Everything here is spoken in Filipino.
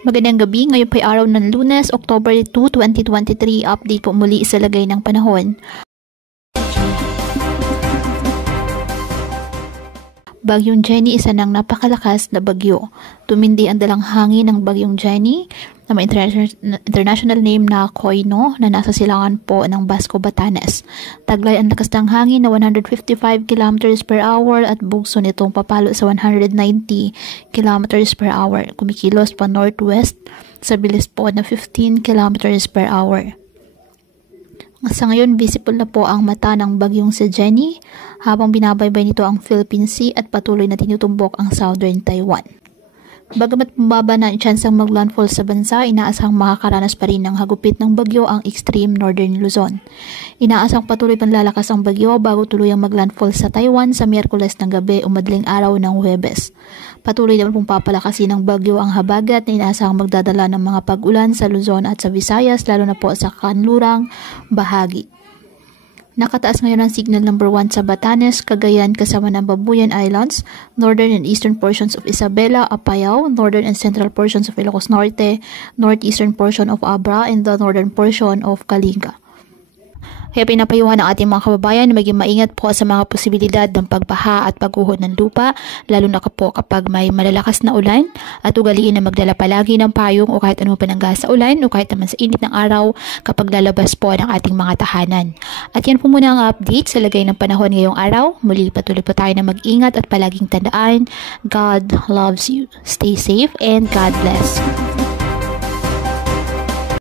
Magandang gabi, ngayon po ay araw ng Lunes, October 2, 2023. Update po muli sa lagay ng panahon. Bagyong Jenny, isa ng napakalakas na bagyo. Tumindi ang dalang hangin ng Bagyong Jenny na may international name na Koino na nasa silangan po ng Basco, Batanes. Taglay ang lakas ng hangin na 155 km per hour at bugso nitong papalo sa 190 km per hour. Kumikilos pa northwest sa bilis po na 15 km per hour. Sa ngayon, visible na po ang mata ng bagyong si Jenny habang binabaybay nito ang Philippine Sea at patuloy na tinutumbok ang southern Taiwan. Bagamat bumaba na ang tsansang maglandfall sa bansa, inaasahang makakaranas pa rin ng hagupit ng bagyo ang extreme northern Luzon. Inaasahang patuloy pang lalakas ang bagyo bago tuluyang maglandfall sa Taiwan sa Miyerkules ng gabi o madaling araw ng Huwebes. Patuloy naman pong papalakasin ng bagyo ang habagat na inaasahang magdadala ng mga pag-ulan sa Luzon at sa Visayas, lalo na po sa kanlurang bahagi. Nakataas ngayon ang signal number 1 sa Batanes, Cagayan kasama ng Babuyan Islands, northern and eastern portions of Isabela, Apayao, northern and central portions of Ilocos Norte, northeastern portion of Abra, and the northern portion of Kalinga. Kaya pinapayuhan ng ating mga kababayan na maging maingat po sa mga posibilidad ng pagbaha at pagguhod ng lupa, lalo na po kapag may malalakas na ulan, at ugaliin na magdala palagi ng payong o kahit anong panangga sa ulan o kahit naman sa init ng araw kapag lalabas po ng ating mga tahanan. At yan po muna ang update sa lagay ng panahon ngayong araw. Muli patuloy po tayo na mag-ingat at palaging tandaan, God loves you. Stay safe and God bless.